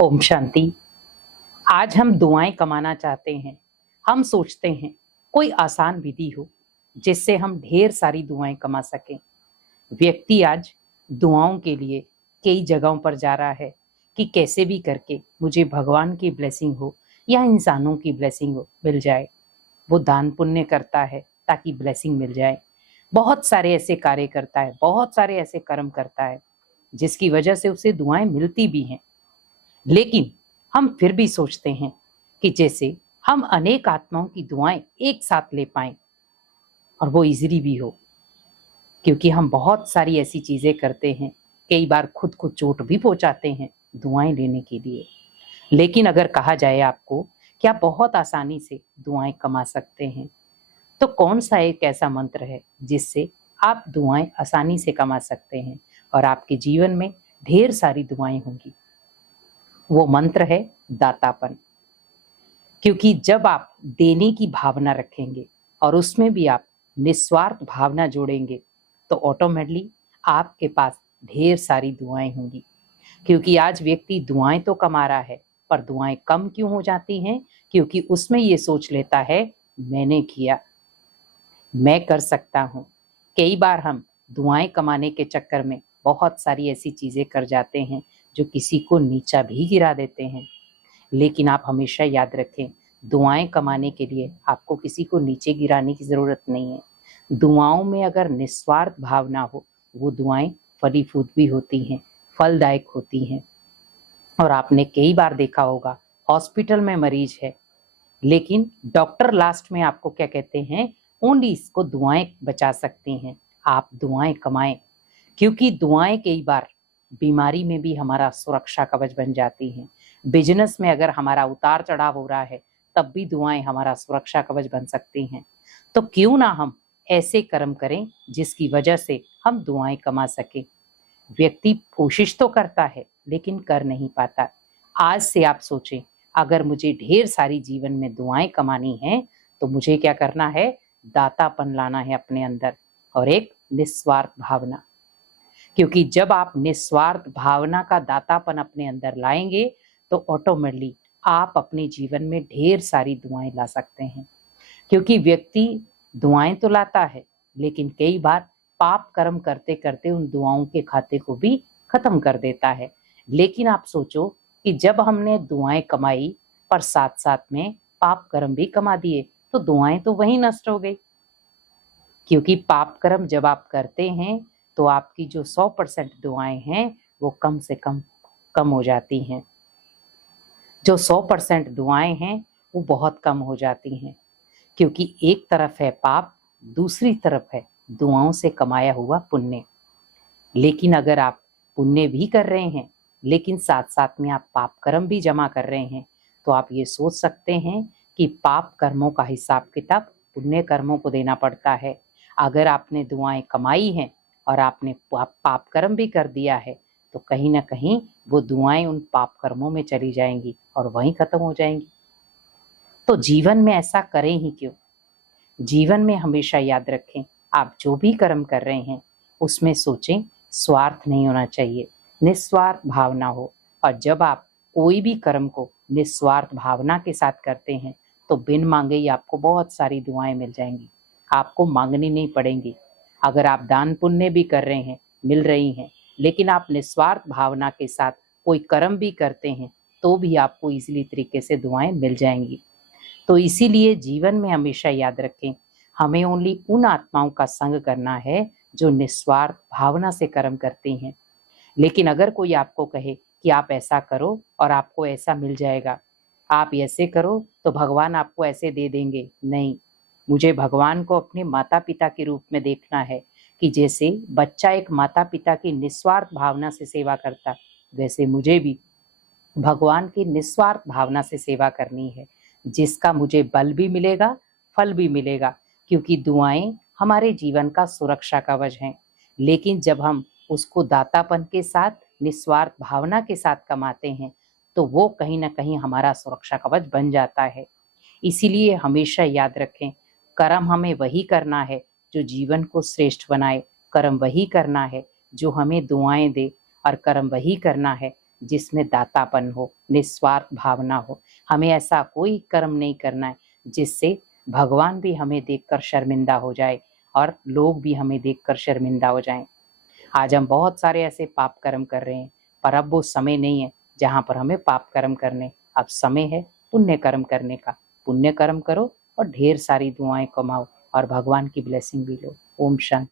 ओम शांति। आज हम दुआएं कमाना चाहते हैं। हम सोचते हैं कोई आसान विधि हो जिससे हम ढेर सारी दुआएं कमा सकें। व्यक्ति आज दुआओं के लिए कई जगहों पर जा रहा है कि कैसे भी करके मुझे भगवान की ब्लेसिंग हो या इंसानों की ब्लेसिंग हो मिल जाए। वो दान पुण्य करता है ताकि ब्लेसिंग मिल जाए। बहुत सारे ऐसे कार्य करता है, बहुत सारे ऐसे कर्म करता है जिसकी वजह से उसे दुआएं मिलती भी हैं। लेकिन हम फिर भी सोचते हैं कि जैसे हम अनेक आत्माओं की दुआएं एक साथ ले पाएं और वो इजीली भी हो, क्योंकि हम बहुत सारी ऐसी चीजें करते हैं, कई बार खुद को चोट भी पहुंचाते हैं दुआएं लेने के लिए। लेकिन अगर कहा जाए आपको कि आप बहुत आसानी से दुआएं कमा सकते हैं, तो कौन सा एक ऐसा मंत्र है जिससे आप दुआएं आसानी से कमा सकते हैं और आपके जीवन में ढेर सारी दुआएं होंगी? वो मंत्र है दातापन। क्योंकि जब आप देने की भावना रखेंगे और उसमें भी आप निस्वार्थ भावना जोड़ेंगे, तो ऑटोमेटिकली आपके पास ढेर सारी दुआएं होंगी। क्योंकि आज व्यक्ति दुआएं तो कमा रहा है, पर दुआएं कम क्यों हो जाती हैं? क्योंकि उसमें ये सोच लेता है मैंने किया, मैं कर सकता हूँ। कई बार हम दुआएं कमाने के चक्कर में बहुत सारी ऐसी चीजें कर जाते हैं जो किसी को नीचा भी गिरा देते हैं। लेकिन आप हमेशा याद रखें, दुआएं कमाने के लिए आपको किसी को नीचे गिराने की जरूरत नहीं है। दुआओं में अगर निस्वार्थ भावना हो, वो दुआएं फलीफूल भी होती हैं, फलदायक होती हैं। और आपने कई बार देखा होगा, हॉस्पिटल में मरीज है, लेकिन डॉक्टर लास्ट में आपको क्या कहते हैं? ओनली इसको दुआएं बचा सकती हैं, आप दुआएं कमाएं। क्योंकि दुआएं कई बार बीमारी में भी हमारा सुरक्षा कवच बन जाती हैं। बिजनेस में अगर हमारा उतार चढ़ाव हो रहा है, तब भी दुआएं हमारा सुरक्षा कवच बन सकती हैं। तो क्यों ना हम ऐसे कर्म करें जिसकी वजह से हम दुआएं कमा सके। व्यक्ति कोशिश तो करता है लेकिन कर नहीं पाता। आज से आप सोचें, अगर मुझे ढेर सारी जीवन में दुआएं कमानी हैं, तो मुझे क्या करना है? दातापन लाना है अपने अंदर और एक निस्वार्थ भावना। क्योंकि जब आप निस्वार्थ भावना का दातापन अपने अंदर लाएंगे, तो ऑटोमेटिकली आप अपने जीवन में ढेर सारी दुआएं ला सकते हैं। क्योंकि व्यक्ति दुआएं तो लाता है, लेकिन कई बार पाप कर्म करते करते उन दुआओं के खाते को भी खत्म कर देता है। लेकिन आप सोचो कि जब हमने दुआएं कमाई, पर साथ साथ में पाप कर्म भी कमा दिए, तो दुआएं तो वहीं नष्ट हो गई। क्योंकि पाप कर्म जब आप करते हैं, तो आपकी जो 100% दुआएं हैं वो कम से कम हो जाती हैं। जो 100% दुआएं हैं वो बहुत कम हो जाती हैं। क्योंकि एक तरफ है पाप, दूसरी तरफ है दुआओं से कमाया हुआ पुण्य। लेकिन अगर आप पुण्य भी कर रहे हैं, लेकिन साथ साथ में आप पाप कर्म भी जमा कर रहे हैं, तो आप ये सोच सकते हैं कि पाप कर्मों का हिसाब किताब पुण्य कर्मों को देना पड़ता है। अगर आपने दुआएं कमाई हैं और आपने पाप कर्म भी कर दिया है, तो कहीं ना कहीं वो दुआएं उन पाप कर्मों में चली जाएंगी और वहीं खत्म हो जाएंगी। तो जीवन में ऐसा करें ही क्यों? जीवन में हमेशा याद रखें, आप जो भी कर्म कर रहे हैं उसमें सोचें स्वार्थ नहीं होना चाहिए, निस्वार्थ भावना हो। और जब आप कोई भी कर्म को निस्वार्थ भावना के साथ करते हैं, तो बिन मांगे ही आपको बहुत सारी दुआएं मिल जाएंगी, आपको मांगनी नहीं पड़ेंगी। अगर आप दान पुण्य भी कर रहे हैं, मिल रही हैं, लेकिन आप निस्वार्थ भावना के साथ कोई कर्म भी करते हैं, तो भी आपको इजीली तरीके से दुआएं मिल जाएंगी। तो इसीलिए जीवन में हमेशा याद रखें, हमें ओनली उन आत्माओं का संग करना है जो निस्वार्थ भावना से कर्म करती हैं। लेकिन अगर कोई आपको कहे कि आप ऐसा करो और आपको ऐसा मिल जाएगा, आप ऐसे करो तो भगवान आपको ऐसे दे देंगे, नहीं। मुझे भगवान को अपने माता पिता के रूप में देखना है कि जैसे बच्चा एक माता पिता की निस्वार्थ भावना से सेवा करता, वैसे मुझे भी भगवान की निस्वार्थ भावना से सेवा करनी है, जिसका मुझे बल भी मिलेगा, फल भी मिलेगा। क्योंकि दुआएं हमारे जीवन का सुरक्षा कवच हैं। लेकिन जब हम उसको दातापन के साथ, निस्वार्थ भावना के साथ कमाते हैं, तो वो कहीं ना कहीं हमारा सुरक्षा कवच बन जाता है। इसीलिए हमेशा याद रखें, कर्म हमें वही करना है जो जीवन को श्रेष्ठ बनाए, कर्म वही करना है जो हमें दुआएं दे, और कर्म वही करना है जिसमें दातापन हो, निस्वार्थ भावना हो। हमें ऐसा कोई कर्म नहीं करना है जिससे भगवान भी हमें देखकर शर्मिंदा हो जाए और लोग भी हमें देखकर शर्मिंदा हो जाएं। आज हम बहुत सारे ऐसे पाप कर्म कर रहे हैं, पर अब वो समय नहीं है जहाँ पर हमें पाप कर्म करने, अब समय है पुण्य कर्म करने का। पुण्य कर्म करो और ढेर सारी दुआएं कमाओ और भगवान की ब्लेसिंग भी लो। ओम शांति।